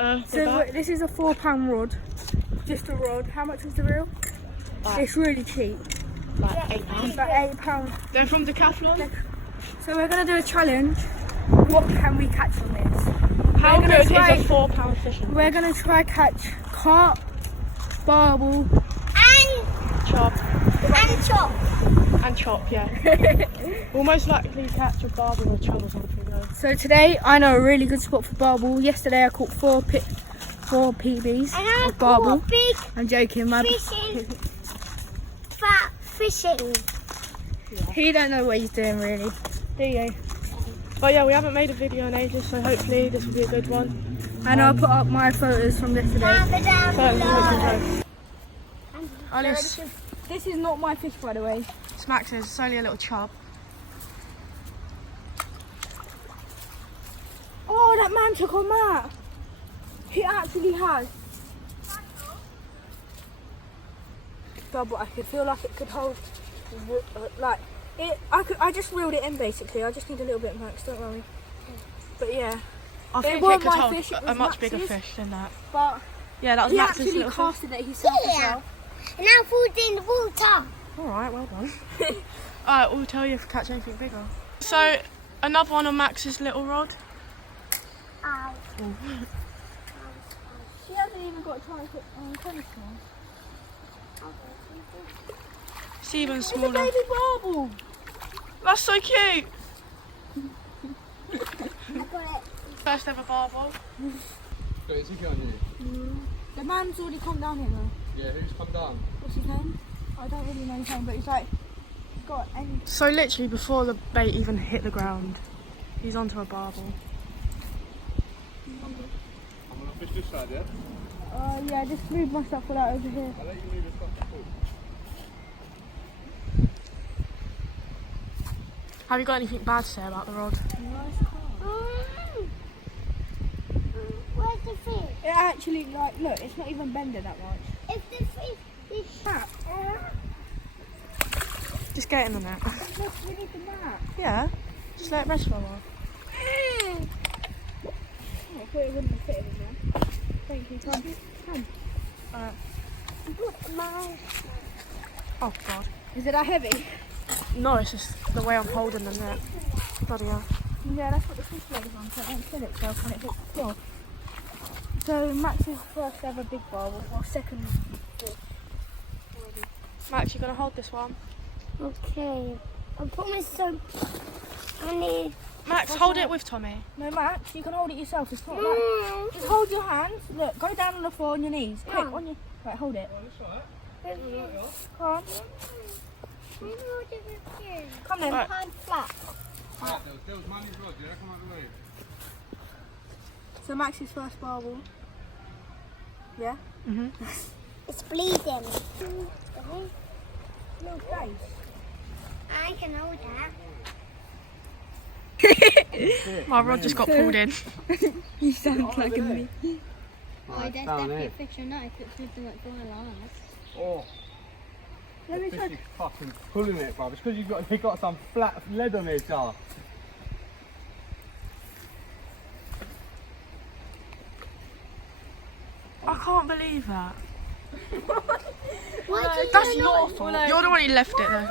So this is a £4 rod, just a rod. How much is the reel? It's really cheap. Like £8. It's like £8. They're from Decathlon. So we're gonna do a challenge. What can we catch on this? How good is a £4 fishing? We're gonna try catch carp, barbel, And chop. And chop, yeah. We'll most likely catch a barbel or chub or something though. So today I know a really good spot for barbel. Yesterday I caught four PBs And I of barbel. caught a big I'm joking, man. fishing. Fat fishing. He don't know what he's doing really, do you? But yeah, we haven't made a video in ages, so hopefully this will be a good one. And I'll put up my photos from yesterday. Down below. Alice, This is not my fish, by the way. it's Max's, it's only a little chub. Oh, that man took on that. He actually has. Double. I could feel like it could hold, like it. I just reeled it in basically. I just need a little bit, Max. Don't worry. But yeah, I think it weren't could my hold fish, it a was much bigger Max's. fish than that. but Yeah, that was he Max's actually little fish. casted it himself as well. And now food in the water. Alright, well done. Alright, we'll tell you if we catch anything bigger. So, another one on Max's little rod. Ow. She hasn't even got a chance at tennis balls. It's even It's a smaller. baby barbel. That's so cute! I got it. First ever barbel. Got it ticket on you? The man's already come down here though. Yeah, who's come down? What's his name? I don't really know his name, but he's like, he's got any. So literally before the bait even hit the ground, he's onto a barbel. I'm gonna fish this side, yeah? Yeah, just move my stuff all out over here. I'll let you move this stuff forward. Have you got anything bad to say about the rod? Where's the fish? It actually, like, look, it's not even bending that much. If the fish is sharp. Just get in the net. Look, we need the mat. Yeah, just let it rest for a while. Oh, I thought it wouldn't fit in there. Thank you, come. Alright. My Oh god. Is it that heavy? No, it's just the way I'm holding the net. Bloody hell. Yeah, that's what the fish leg is on, so it won't kill itself when it hits the floor. So Max's first ever big barbel, or second fish. Max, you gonna hold this one? Okay. I promise so. I need. Max, hold it with Tommy. No, Max, you can hold it yourself. It's not like. Just hold your hands. Look, go down on the floor on your knees. Quick, on your. Right, hold it. Come on. Come then. Right. Hand flat. There was money's rod, yeah? Come out the way. So Max's first barbel. Yeah? It's bleeding. No face. I can hold that. My rod just got pulled in. You sound like a me. Oh, that's definitely a fish or not if it's moving like going along. Oh, Let me the try. fish is fucking pulling it, bruv. It's because you've got some flat lead on it, jar. I can't believe that. Why did That's you your not? fault. You're the one who left it there.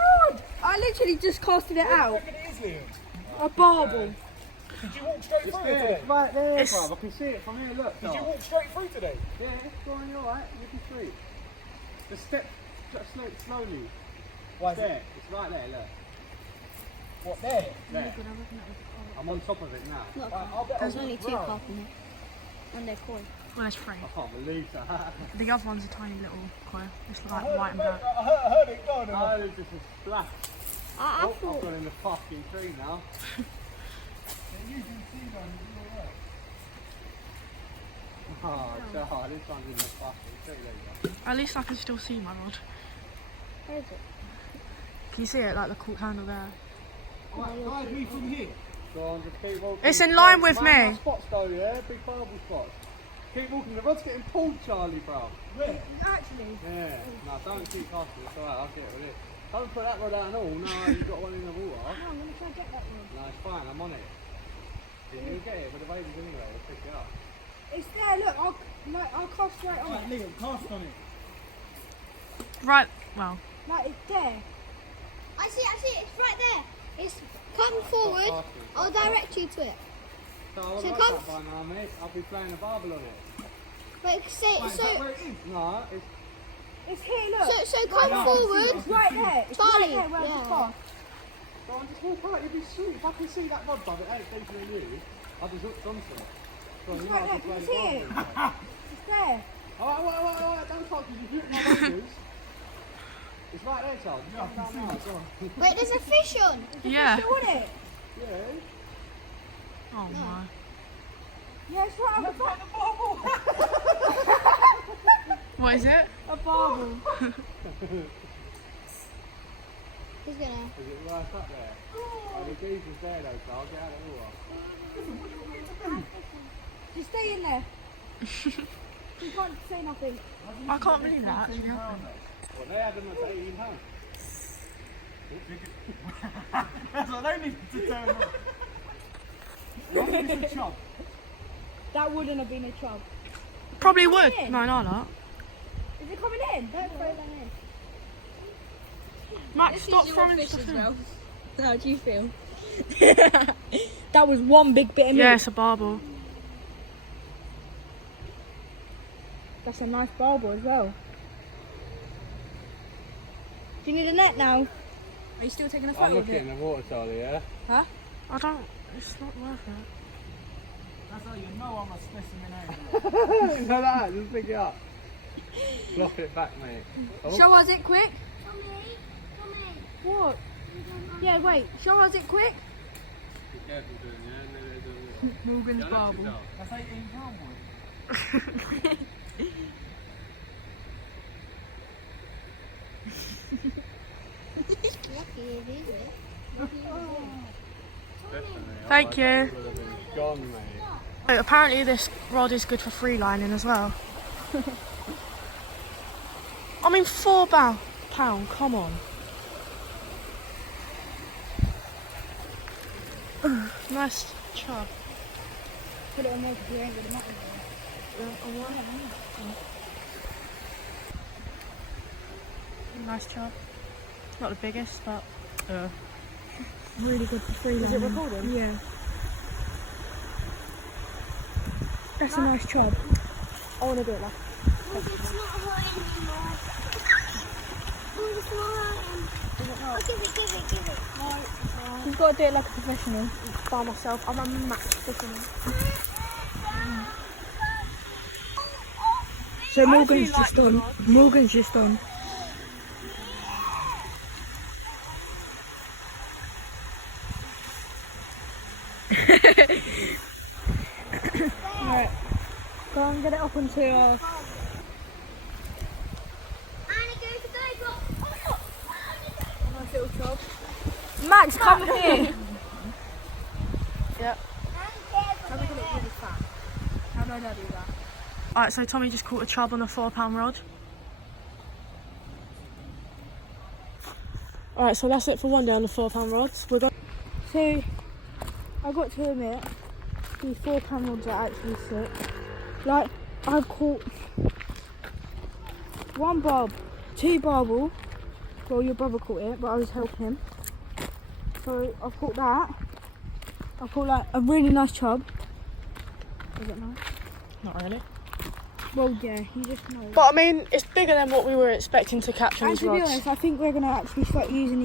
I literally just casted it out. Look at it, Liam. A barbel. Did you walk straight through it today? Right there, It's- bruv. I can see it from here, look. Did you walk straight through today? Yeah, go on, you're alright. You can see it. Just step slowly. Why is There, it? it's right there, look. What, there? There. I'm on top of it now. I'll bet There's I'll only walk two round. carp in it. And they're koi. Well, there's three. I can't believe that. The other one's a tiny little koi. It's I like heard, white and black. I heard it going. Oh, there's just a splash. I Oh, I've thought. got in the fucking tree now. Oh, God, this one's in the fucking tree. There you At least I can still see my rod. Where's it? Can you see it, like the cork handle there? go. Guide me from here. go. Go on, just keep walking. It's in line with Mind me. my spots though, yeah? Big barbel spots. Keep walking. The rod's getting pulled, Charlie, bro. Where? Actually. Yeah. No, don't keep casting. It's alright. I'll get it with it. Don't put that rod out and all. No, you've got one in the water. No, I'm gonna try to get that one. No, it's fine. I'm on it. You'll get it, but the babies anyway. They'll pick it up. It's there, look, I'll cast right on Right, it. Liam, cast on it. Right, well. Like, it's there. I see, it's right there. It's come forward. I'll direct you to it. So I won't So like come- that by now, mate. I'll be playing a barbel on it. Wait, say, Right, is that where so, it is? No, it's It's here, look. so come forward. It's right there. It's Charlie, right there where yeah. it's cast. Go on, just walk out, it'd be sweet. If I can see that rod above it, ain't deeper than you, I'll just hook onto it. Go on, It's you right might there, as well can you play see the it? barbel. It's there. Alright, don't talk, because you hit my fingers. It's right there, Charles. Yeah, I can see it. Go on. Wait, there's a fish on. Yeah. You want it? Yeah. Oh my. Yeah, it's right on the back. What is it? A barbel. Who's gonna? Is it right up there? Oh, the geezer's there though, so I'll get out of the water. Just stay in there. You can't say nothing. I can't believe that actually happened. Well, they had them at £18. That's what they need to turn on. It's a chub. That wouldn't have been a chub. Probably would. in. No, not. Is it coming in? Don't throw them in. Max, stop throwing stuff in. How do you feel? That was one big bit of meat. Yeah, it's a barbel. That's a nice barbel as well. Do you need a net now? Are you still taking a I'm photo of looking it? in the water, Charlie, yeah? Huh? I don't. It's not worth it. That's how you know I'm a specimen angler. No, that, just pick it up. Flop it back, mate. Oh. Show us it quick. Tommy. What? Yeah, wait. Show us it quick. Be careful doing that. Morgan's barbel. That's £18, boy. Lucky it is it. Thank you. Would have been gone, mate. Oh, apparently this rod is good for free lining as well. I mean, £4, come on. Nice chub. Put it on there because you ain't going to matter. Nice chub. Not the biggest, but Really good for free. is it recording? Yeah. That's a nice chub. I want to do it like. Oh, it's not hurting anymore. Oh, it's not hurting. Oh, give it. You've got to do it like a professional. By myself. I'm a max fisherman. So Morgan's like just on. Morgan's just on. Right. Go and get it up onto your... And it goes to go. nice little chub. Max, come here. Yep. How do I get it really fat? How do I do that? Alright, so Tommy just caught a chub on a £4 rod. Alright, so that's it for one day on the £4 rods. We're going. So, I got to admit, these 4 rods are actually sick. Like, I've caught 1 barb, 2 barbel. Well, your brother caught it, but I was helping him. So, I've caught that. I've caught like a really nice chub. Is it nice? Not really. Well, yeah, you just know. But I mean, it's bigger than what we were expecting to catch on And these to be rods. honest, I think we're going to actually start using these